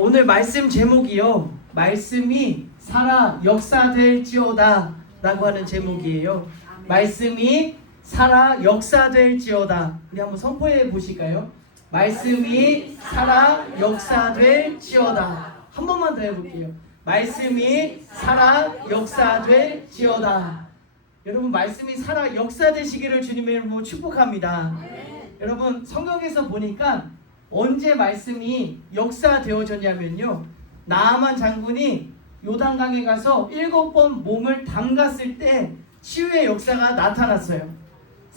오늘 말씀 제목이요. 말씀이 살아 역사될지어다 라고 하는 제목이에요. 말씀이 살아 역사될지어다. 우리 한번 선포해 보실까요? 말씀이 살아 역사될지어다. 한 번만 더 해볼게요. 말씀이 살아 역사될지어다. 여러분, 말씀이 살아 역사되시기를 주님의 이름으로 축복합니다. 여러분, 성경에서 보니까 언제 말씀이 역사되어졌냐면요, 나아만 장군이 요단강에 가서 7번 몸을 담갔을 때 치유의 역사가 나타났어요.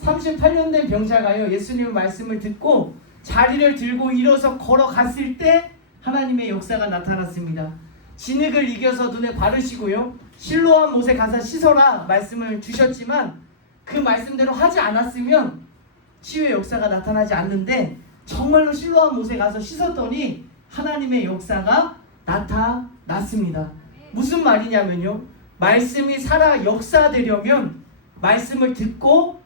38년 된 병자가요, 예수님의 말씀을 듣고 자리를 들고 일어서 걸어갔을 때 하나님의 역사가 나타났습니다. 진흙을 이겨서 눈에 바르시고요, 실로암 못에 가서 씻어라 말씀을 주셨지만 그 말씀대로 하지 않았으면 치유의 역사가 나타나지 않는데, 정말로 실로암 못에 가서 씻었더니 하나님의 역사가 나타났습니다. 무슨 말이냐면요, 말씀이 살아 역사되려면 말씀을 듣고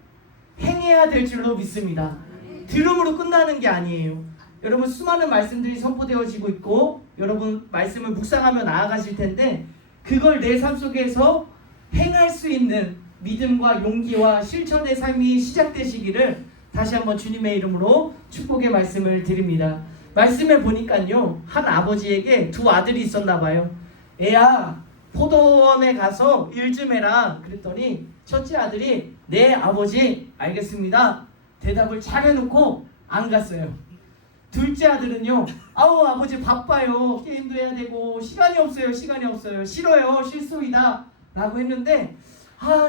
행해야 될 줄로 믿습니다. 들음으로 끝나는 게 아니에요. 여러분, 수많은 말씀들이 선포되어지고 있고 여러분 말씀을 묵상하며 나아가실 텐데, 그걸 내 삶 속에서 행할 수 있는 믿음과 용기와 실천의 삶이 시작되시기를 다시 한번 주님의 이름으로 축복의 말씀을 드립니다. 말씀에 보니까요, 한 아버지에게 두 아들이 있었나 봐요. 애야, 포도원에 가서 일 좀 해라 그랬더니 첫째 아들이 네 아버지 알겠습니다 대답을 잘 해놓고 안 갔어요. 둘째 아들은요, 아우 아버지 바빠요, 게임도 해야 되고 시간이 없어요 싫어요 실소이다 라고 했는데,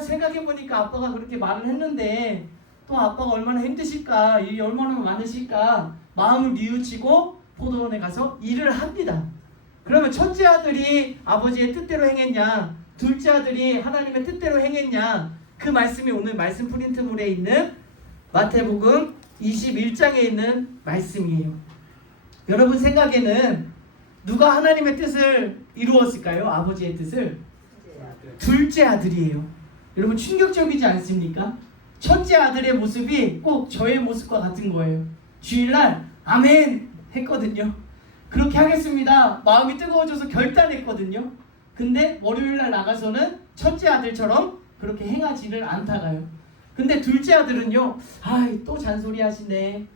생각해보니까 아빠가 그렇게 말을 했는데 또 아빠가 얼마나 힘드실까, 일이 얼마나 많으실까 마음을 뉘우치고 포도원에 가서 일을 합니다. 그러면 첫째 아들이 아버지의 뜻대로 행했냐, 둘째 아들이 하나님의 뜻대로 행했냐, 그 말씀이 오늘 말씀 프린트물에 있는 마태복음 21장에 있는 말씀이에요. 여러분 생각에는 누가 하나님의 뜻을 이루었을까요? 아버지의 뜻을? 둘째 아들이에요. 여러분, 충격적이지 않습니까? 첫째 아들의 모습이 꼭 저의 모습과 같은 거예요. 주일날 아멘 했거든요. 그렇게 하겠습니다 마음이 뜨거워져서 결단했거든요. 근데 월요일날 나가서는 첫째 아들처럼 그렇게 행하지를 않다가요. 근데 둘째 아들은요, 또 잔소리 하시네,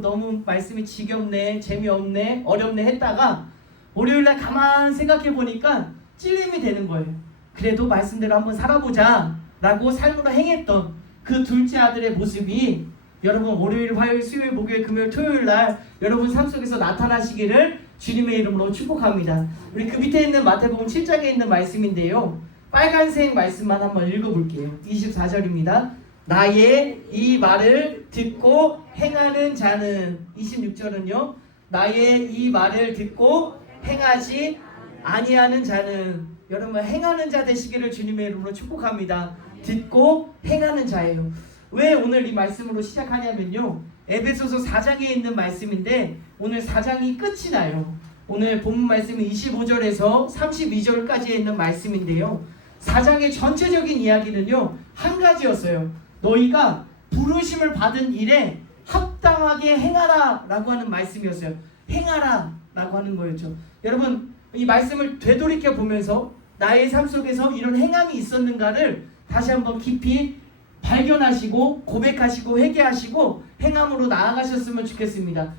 너무 말씀이 지겹네, 재미없네, 어렵네 했다가 월요일날 가만 생각해보니까 찔림이 되는 거예요. 그래도 말씀대로 한번 살아보자 라고 삶으로 행했던 그 둘째 아들의 모습이 여러분 월요일, 화요일, 수요일, 목요일, 금요일, 토요일날 여러분 삶 속에서 나타나시기를 주님의 이름으로 축복합니다. 우리 그 밑에 있는 마태복음 7장에 있는 말씀인데요, 빨간색 말씀만 한번 읽어볼게요. 24절입니다. 나의 이 말을 듣고 행하는 자는, 26절은요, 나의 이 말을 듣고 행하지 아니하는 자는, 여러분 행하는 자 되시기를 주님의 이름으로 축복합니다. 듣고 행하는 자예요. 왜 오늘 이 말씀으로 시작하냐면요, 에베소서 4장에 있는 말씀인데 오늘 4장이 끝이 나요. 오늘 본문 말씀은 25절에서 32절까지에 있는 말씀인데요, 4장의 전체적인 이야기는요 한 가지였어요. 너희가 부르심을 받은 일에 합당하게 행하라 라고 하는 말씀이었어요. 행하라 라고 하는 거였죠. 여러분, 이 말씀을 되돌이켜 보면서 나의 삶 속에서 이런 행함이 있었는가를 다시 한번 깊이 발견하시고 고백하시고 회개하시고 행함으로 나아가셨으면 좋겠습니다.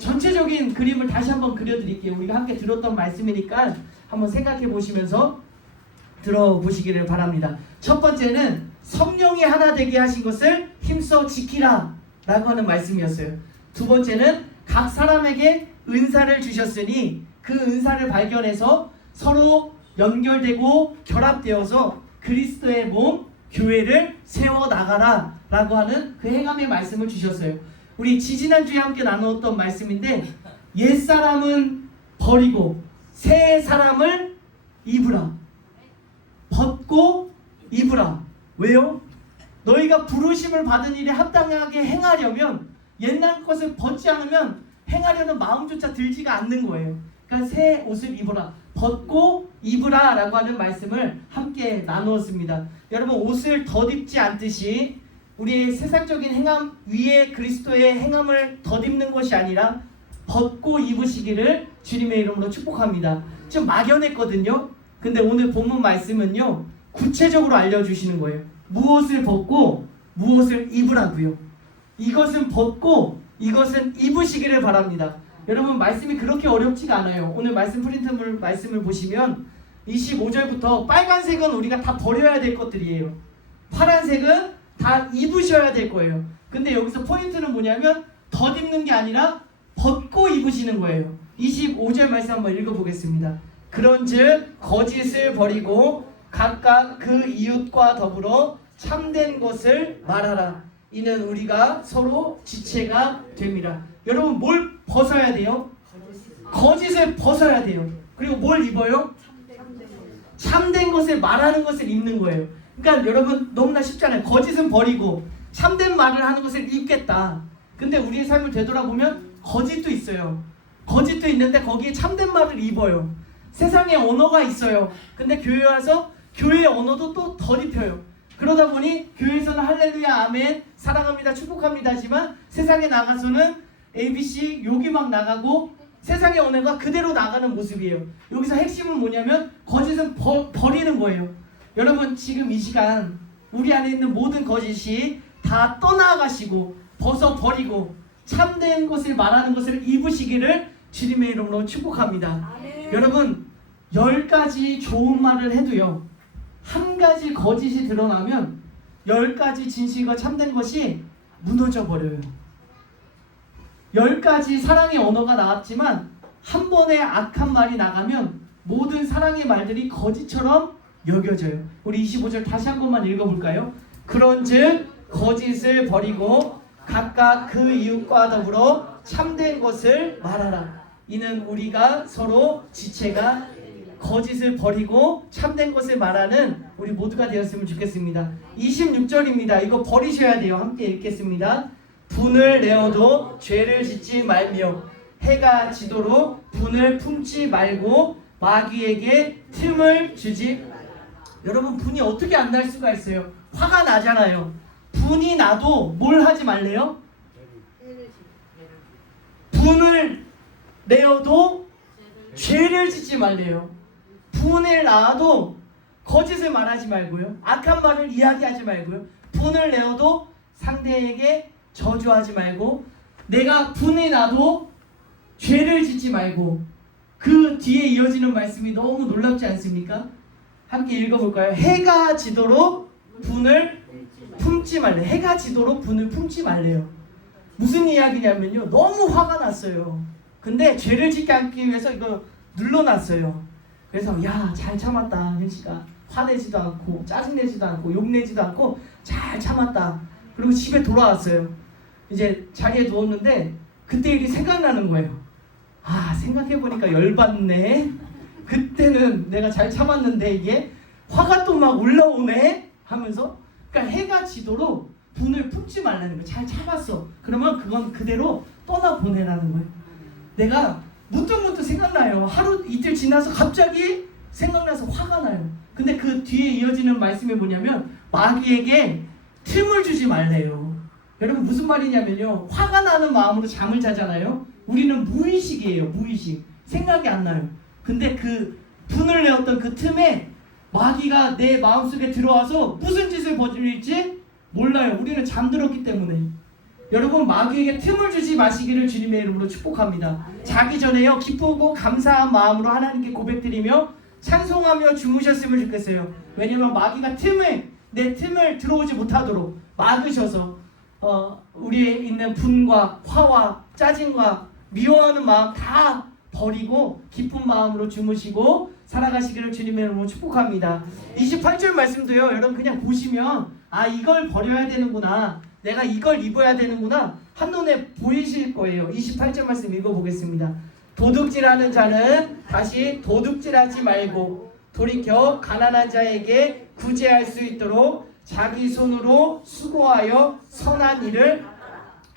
전체적인 그림을 다시 한번 그려드릴게요. 우리가 함께 들었던 말씀이니까 한번 생각해 보시면서 들어보시기를 바랍니다. 첫 번째는 성령이 하나 되게 하신 것을 힘써 지키라 라고 하는 말씀이었어요. 두 번째는 각 사람에게 은사를 주셨으니 그 은사를 발견해서 서로 연결되고 결합되어서 그리스도의 몸 교회를 세워나가라 라고 하는 그 행함의 말씀을 주셨어요. 우리 지지난주에 함께 나누었던 말씀인데, 옛사람은 버리고 새 사람을 입으라, 벗고 입으라. 왜요? 너희가 부르심을 받은 일에 합당하게 행하려면 옛날 것을 벗지 않으면 행하려는 마음조차 들지가 않는 거예요. 그러니까 새 옷을 입어라, 벗고 입으라 라고 하는 말씀을 함께 나누었습니다. 여러분, 옷을 덧입지 않듯이 우리의 세상적인 행함 위에 그리스도의 행함을 덧입는 것이 아니라 벗고 입으시기를 주님의 이름으로 축복합니다. 좀 막연했거든요. 근데 오늘 본문 말씀은요, 구체적으로 알려주시는 거예요. 무엇을 벗고 무엇을 입으라고요. 이것은 벗고 이것은 입으시기를 바랍니다. 여러분, 말씀이 그렇게 어렵지가 않아요. 오늘 말씀 프린트물 말씀을 보시면 25절부터 빨간색은 우리가 다 버려야 될 것들이에요. 파란색은 다 입으셔야 될 거예요. 근데 여기서 포인트는 뭐냐면 덧입는 게 아니라 벗고 입으시는 거예요. 25절 말씀 한번 읽어보겠습니다. 그런즉 거짓을 버리고 각각 그 이웃과 더불어 참된 것을 말하라. 이는 우리가 서로 지체가 됨이라. 여러분, 뭘 벗어야 돼요? 거짓을 벗어야 돼요. 그리고 뭘 입어요? 참된 것을 말하는 것을 입는 거예요. 그러니까 여러분, 너무나 쉽잖아요. 거짓은 버리고 참된 말을 하는 것을 입겠다. 근데 우리의 삶을 되돌아보면 거짓도 있어요. 거짓도 있는데 거기에 참된 말을 입어요. 세상에 언어가 있어요. 근데 교회 와서 교회의 언어도 또 덜 입혀요. 그러다 보니 교회에서는 할렐루야, 아멘, 사랑합니다, 축복합니다 하지만 세상에 나가서는 ABC 욕이 막 나가고 세상의 언어가 그대로 나가는 모습이에요. 여기서 핵심은 뭐냐면 거짓은 버리는 거예요. 여러분, 지금 이 시간 우리 안에 있는 모든 거짓이 다 떠나가시고 벗어버리고 참된 것을 말하는 것을 입으시기를 주님의 이름으로 축복합니다. 여러분, 10가지 좋은 말을 해도요, 한 가지 거짓이 드러나면 10가지 진실과 참된 것이 무너져 버려요. 10가지 사랑의 언어가 나왔지만 한 번의 악한 말이 나가면 모든 사랑의 말들이 거짓처럼 여겨져요. 우리 25절 다시 한 번만 읽어볼까요? 그런즉 거짓을 버리고 각각 그 이웃과 더불어 참된 것을 말하라. 이는 우리가 서로 지체가 거짓을 버리고 참된 것을 말하는 우리 모두가 되었으면 좋겠습니다. 26절입니다. 이거 버리셔야 돼요. 함께 읽겠습니다. 분을 내어도 죄를 짓지 말며 해가 지도록 분을 품지 말고 마귀에게 틈을 주지. 여러분, 분이 어떻게 안 날 수가 있어요? 화가 나잖아요. 분이 나도 뭘 하지 말래요? 분을 내어도 죄를 짓지 말래요. 분을 낳아도 거짓을 말하지 말고요. 악한 말을 이야기하지 말고요. 분을 내어도 상대에게 저주하지 말고, 내가 분이 나도 죄를 짓지 말고. 그 뒤에 이어지는 말씀이 너무 놀랍지 않습니까? 함께 읽어볼까요? 해가 지도록 분을 품지 말래. 해가 지도록 분을 품지 말래요. 무슨 이야기냐면요, 너무 화가 났어요. 근데 죄를 짓지 않기 위해서 이거 눌러놨어요. 그래서 야, 잘 참았다, 현씨가. 화내지도 않고 짜증내지도 않고 욕내지도 않고 잘 참았다. 그리고 집에 돌아왔어요. 이제 자리에 누웠는데 그때 일이 생각나는 거예요. 아, 생각해보니까 열받네. 그때는 내가 잘 참았는데 이게 화가 또 막 올라오네 하면서, 그러니까 해가 지도록 분을 품지 말라는 거예요. 잘 참았어. 그러면 그건 그대로 떠나보내라는 거예요. 내가 문득문득 생각나요. 하루 이틀 지나서 갑자기 생각나서 화가 나요. 근데 그 뒤에 이어지는 말씀이 뭐냐면 마귀에게 틈을 주지 말래요. 여러분, 무슨 말이냐면요, 화가 나는 마음으로 잠을 자잖아요. 우리는 무의식이에요. 무의식. 생각이 안 나요. 근데 그 분을 내었던 그 틈에 마귀가 내 마음속에 들어와서 무슨 짓을 벌일지 몰라요. 우리는 잠들었기 때문에. 여러분, 마귀에게 틈을 주지 마시기를 주님의 이름으로 축복합니다. 자기 전에요, 기쁘고 감사한 마음으로 하나님께 고백드리며 찬송하며 주무셨으면 좋겠어요. 왜냐면 마귀가 내 틈을 들어오지 못하도록 막으셔서 우리에 있는 분과 화와 짜증과 미워하는 마음 다 버리고 기쁜 마음으로 주무시고 살아가시기를 주님의 이름으로 축복합니다. 28절 말씀도요, 여러분 그냥 보시면 아, 이걸 버려야 되는구나, 내가 이걸 입어야 되는구나 한눈에 보이실 거예요. 28절 말씀 읽어보겠습니다. 도둑질하는 자는 다시 도둑질하지 말고 돌이켜 가난한 자에게 구제할 수 있도록 자기 손으로 수고하여 선한 일을,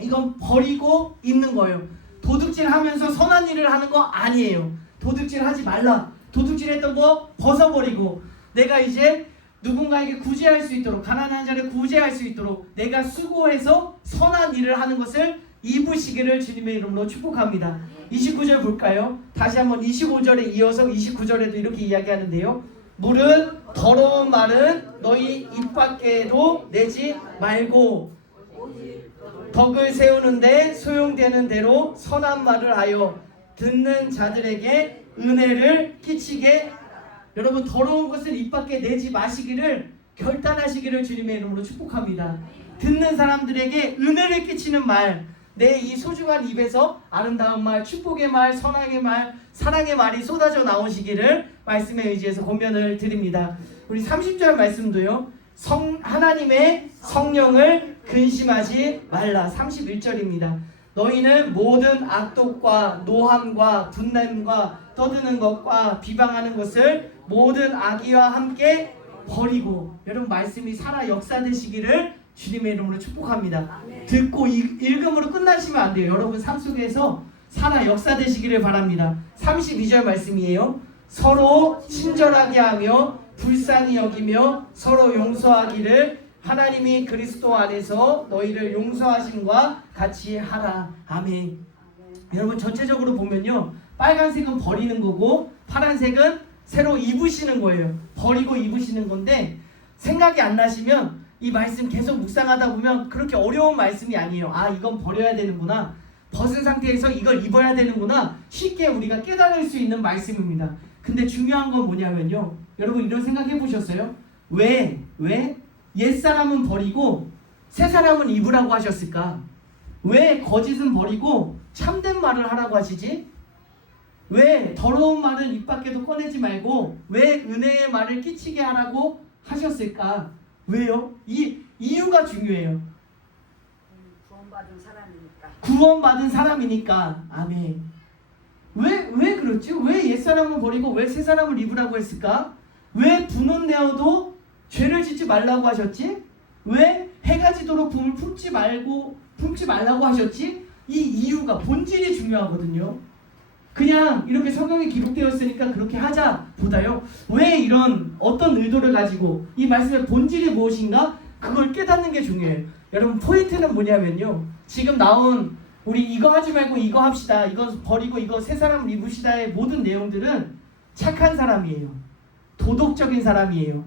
이건 버리고 있는 거예요. 도둑질하면서 선한 일을 하는 거 아니에요. 도둑질하지 말라. 도둑질했던 거 벗어버리고 내가 이제 누군가에게 구제할 수 있도록, 가난한 자를 구제할 수 있도록 내가 수고해서 선한 일을 하는 것을 입으시기를 주님의 이름으로 축복합니다. 29절 볼까요? 다시 한번 25절에 이어서 29절에도 이렇게 이야기하는데요. 물은 더러운 말은 너희 입 밖에도 내지 말고 덕을 세우는데 소용되는 대로 선한 말을 하여 듣는 자들에게 은혜를 끼치게. 여러분, 더러운 것을 입 밖에 내지 마시기를 결단하시기를 주님의 이름으로 축복합니다. 듣는 사람들에게 은혜를 끼치는 말, 내 이 소중한 입에서 아름다운 말, 축복의 말, 선악의 말, 사랑의 말이 쏟아져 나오시기를 말씀에 의지해서 권면을 드립니다. 우리 30절 말씀도요. 하나님의 성령을 근심하지 말라. 31절입니다. 너희는 모든 악독과 노함과 분냄과 떠드는 것과 비방하는 것을 모든 악의와 함께 버리고. 여러분, 말씀이 살아 역사되시기를 주님의 이름으로 축복합니다. 듣고 읽음으로 끝나시면 안 돼요. 여러분 삶 속에서 살아 역사되시기를 바랍니다. 32절 말씀이에요. 서로 친절하게 하며 불쌍히 여기며 서로 용서하기를 하나님이 그리스도 안에서 너희를 용서하심과 같이 하라. 아멘. 여러분, 전체적으로 보면요, 빨간색은 버리는 거고 파란색은 새로 입으시는 거예요. 버리고 입으시는 건데, 생각이 안 나시면 이 말씀 계속 묵상하다 보면 그렇게 어려운 말씀이 아니에요. 아, 이건 버려야 되는구나, 벗은 상태에서 이걸 입어야 되는구나, 쉽게 우리가 깨달을 수 있는 말씀입니다. 근데 중요한 건 뭐냐면요, 여러분 이런 생각 해보셨어요? 왜 옛사람은 버리고 새사람은 입으라고 하셨을까? 왜 거짓은 버리고 참된 말을 하라고 하시지? 왜 더러운 말은 입 밖에도 꺼내지 말고 왜 은혜의 말을 끼치게 하라고 하셨을까? 왜요? 이 이유가 중요해요. 구원받은 사람이니까. 구원받은 사람이니까. 아멘. 왜 그렇지? 왜 옛사람을 버리고 왜 새사람을 입으라고 했을까? 왜 분은 내어도 죄를 짓지 말라고 하셨지? 왜 해가 지도록 품을 품지 말라고 하셨지? 이 이유가, 본질이 중요하거든요. 그냥 이렇게 성경에 기록되었으니까 그렇게 하자 보다요, 왜 이런 어떤 의도를 가지고 이 말씀의 본질이 무엇인가, 그걸 깨닫는 게 중요해요. 여러분, 포인트는 뭐냐면요, 지금 나온 우리 이거 하지 말고 이거 합시다, 이거 버리고 이거 새 사람을 입으시다의 모든 내용들은 착한 사람이에요. 도덕적인 사람이에요.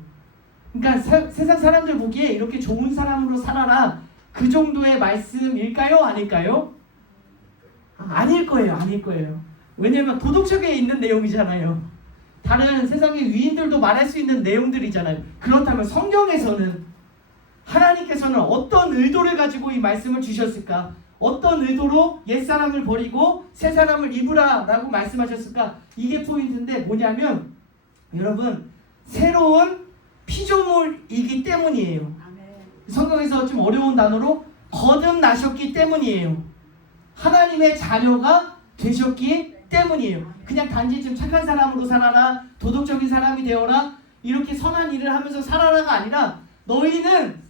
그러니까 세상 사람들 보기에 이렇게 좋은 사람으로 살아라, 그 정도의 말씀일까요? 아닐까요? 아닐 거예요. 아닐 거예요. 왜냐면 도덕적에 있는 내용이잖아요. 다른 세상의 위인들도 말할 수 있는 내용들이잖아요. 그렇다면 성경에서는, 하나님께서는 어떤 의도를 가지고 이 말씀을 주셨을까? 어떤 의도로 옛사람을 버리고 새사람을 입으라 라고 말씀하셨을까? 이게 포인트인데, 뭐냐면 여러분, 새로운 피조물이기 때문이에요. 성경에서 좀 어려운 단어로 거듭나셨기 때문이에요. 하나님의 자녀가 되셨기 때문이에요. 그냥 단지 좀 착한 사람으로 살아라, 도덕적인 사람이 되어라, 이렇게 선한 일을 하면서 살아라가 아니라, 너희는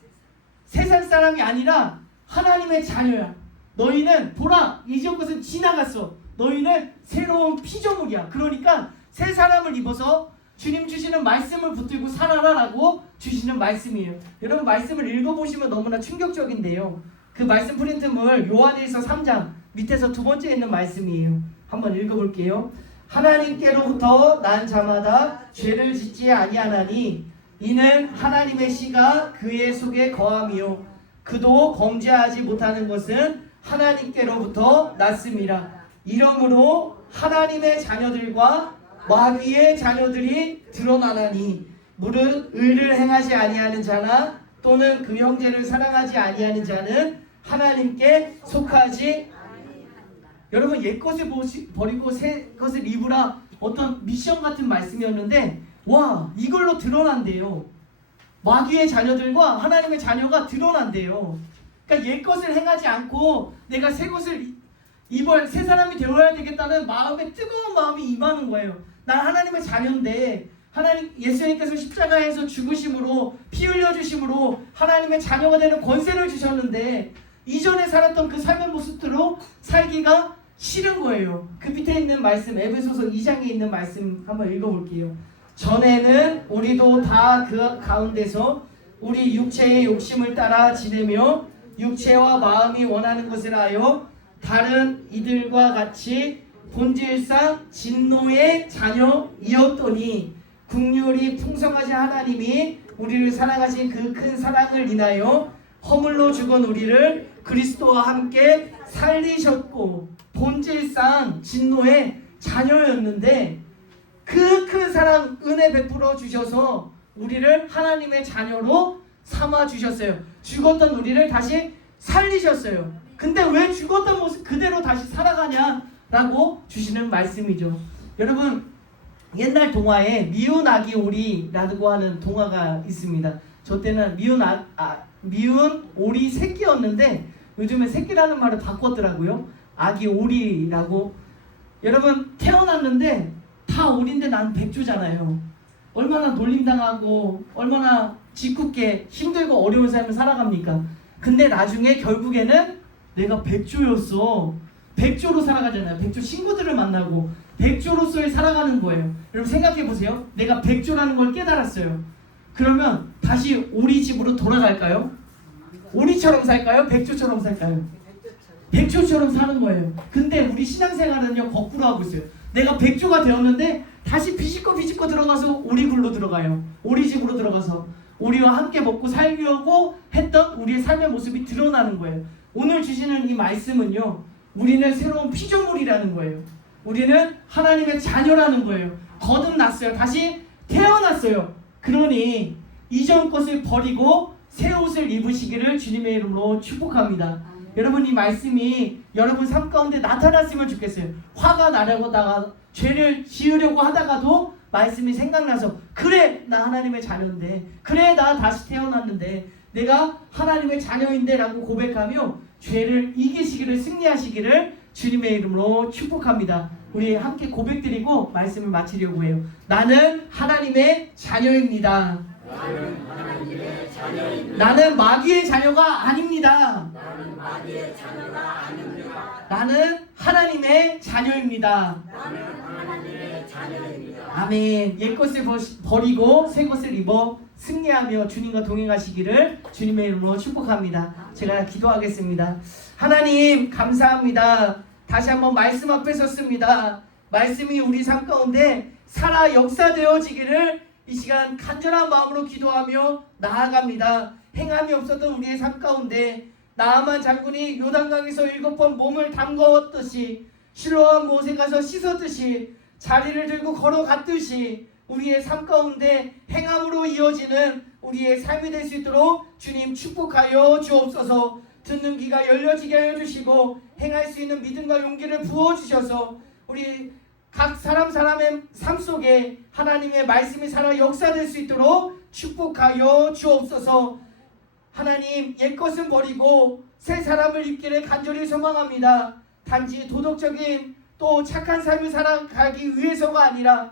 세상 사람이 아니라 하나님의 자녀야. 너희는 보라, 이전 것은 지나갔어. 너희는 새로운 피조물이야. 그러니까 새 사람을 입어서 주님 주시는 말씀을 붙들고 살아라라고 주시는 말씀이에요. 여러분, 말씀을 읽어보시면 너무나 충격적인데요, 그 말씀 프린트물 요한일서 3장 밑에서 두 번째 있는 말씀이에요. 한번 읽어볼게요. 하나님께로부터 난 자마다 죄를 짓지 아니하나니 이는 하나님의 씨가 그의 속에 거함이요 그도 범죄하지 못하는 것은 하나님께로부터 났음이라. 이러므로 하나님의 자녀들과 마귀의 자녀들이 드러나나니 무릇 의를 행하지 아니하는 자나 또는 그 형제를 사랑하지 아니하는 자는 하나님께 속하지. 여러분, 옛것을 버리고 새것을 입으라, 어떤 미션 같은 말씀이었는데, 와, 이걸로 드러난대요. 마귀의 자녀들과 하나님의 자녀가 드러난대요. 그러니까 옛것을 행하지 않고 내가 새것을 입어야, 새 사람이 되어야 되겠다는 마음에, 뜨거운 마음이 임하는 거예요. 난 하나님의 자녀인데, 예수님께서 십자가에서 죽으심으로, 피 흘려주심으로 하나님의 자녀가 되는 권세를 주셨는데 이전에 살았던 그 삶의 모습대로 살기가 싫은 거예요. 그 밑에 있는 말씀, 에베소서 2장에 있는 말씀 한번 읽어볼게요. 전에는 우리도 다 그 가운데서 우리 육체의 욕심을 따라 지내며 육체와 마음이 원하는 것을 하여 다른 이들과 같이 본질상 진노의 자녀이었더니 긍휼이 풍성하신 하나님이 우리를 사랑하신 그 큰 사랑을 인하여 허물로 죽은 우리를 그리스도와 함께 살리셨고, 본질상 진노의 자녀였는데 그 큰 사랑 은혜 베풀어 주셔서 우리를 하나님의 자녀로 삼아 주셨어요. 죽었던 우리를 다시 살리셨어요. 근데 왜 죽었던 모습 그대로 다시 살아가냐라고 주시는 말씀이죠. 여러분, 옛날 동화에 미운 아기 오리라고 하는 동화가 있습니다. 저 때는 미운 오리 새끼였는데 요즘에 새끼라는 말을 바꿨더라고요. 아기 오리라고. 여러분, 태어났는데 다 오리인데 난 백조잖아요. 얼마나 놀림당하고 얼마나 짓궂게 힘들고 어려운 삶을 살아갑니까? 근데 나중에 결국에는 내가 백조였어. 백조로 살아가잖아요. 백조 친구들을 만나고 백조로서의 살아가는 거예요. 여러분 생각해 보세요. 내가 백조라는 걸 깨달았어요. 그러면 다시 오리 집으로 돌아갈까요? 오리처럼 살까요? 백조처럼 살까요? 백조처럼 사는 거예요. 근데 우리 신앙생활은요 거꾸로 하고 있어요. 내가 백조가 되었는데 다시 비집고 들어가서 오리굴로 들어가요. 오리집으로 들어가서 우리와 함께 먹고 살려고 했던 우리의 삶의 모습이 드러나는 거예요. 오늘 주시는 이 말씀은요, 우리는 새로운 피조물이라는 거예요. 우리는 하나님의 자녀라는 거예요. 거듭났어요. 다시 태어났어요. 그러니 이전 것을 버리고 새 옷을 입으시기를 주님의 이름으로 축복합니다. 여러분, 이 말씀이 여러분 삶 가운데 나타났으면 좋겠어요. 화가 나려다가 죄를 지으려고 하다가도 말씀이 생각나서, 그래 나 하나님의 자녀인데, 그래 나 다시 태어났는데, 내가 하나님의 자녀인데 라고 고백하며 죄를 이기시기를, 승리하시기를 주님의 이름으로 축복합니다. 우리 함께 고백드리고 말씀을 마치려고 해요. 나는 하나님의 자녀입니다. 나는 마귀의 자녀가 아닙니다. 나는 하나님의 자녀입니다. 아멘. 옛것을 버리고 새 것을 입어 승리하며 주님과 동행하시기를 주님의 이름으로 축복합니다. 제가 기도하겠습니다. 하나님 감사합니다. 다시 한번 말씀 앞에 섰습니다. 말씀이 우리 삶 가운데 살아 역사되어지기를 이 시간 간절한 마음으로 기도하며 나아갑니다. 행함이 없었던 우리의 삶 가운데 나아만 장군이 요단강에서 7번 몸을 담궜듯이, 실로암 못에 가서 씻었듯이, 자리를 들고 걸어갔듯이 우리의 삶 가운데 행함으로 이어지는 우리의 삶이 될 수 있도록 주님 축복하여 주옵소서. 듣는 귀가 열려지게 하여 주시고 행할 수 있는 믿음과 용기를 부어주셔서 우리 각 사람의 삶 속에 하나님의 말씀이 살아 역사될 수 있도록 축복하여 주옵소서. 하나님, 옛것은 버리고 새 사람을 입기를 간절히 소망합니다. 단지 도덕적인 또 착한 삶을 살아가기 위해서가 아니라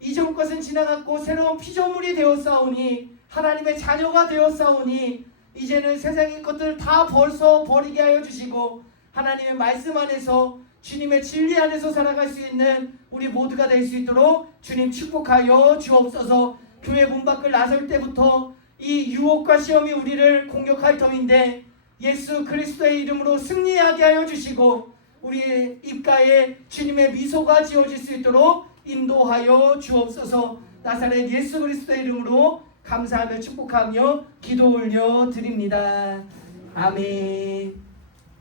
이전 것은 지나갔고 새로운 피조물이 되었사오니, 하나님의 자녀가 되었사오니 이제는 세상의 것들 다 벌써 버리게 하여 주시고 하나님의 말씀 안에서 주님의 진리 안에서 살아갈 수 있는 우리 모두가 될 수 있도록 주님 축복하여 주옵소서. 교회 문 밖을 나설 때부터 이 유혹과 시험이 우리를 공격할 터인데 예수 그리스도의 이름으로 승리하게 하여 주시고 우리의 입가에 주님의 미소가 지어질 수 있도록 인도하여 주옵소서. 나사렛 예수 그리스도의 이름으로 감사하며 축복하며 기도 올려 드립니다. 아멘.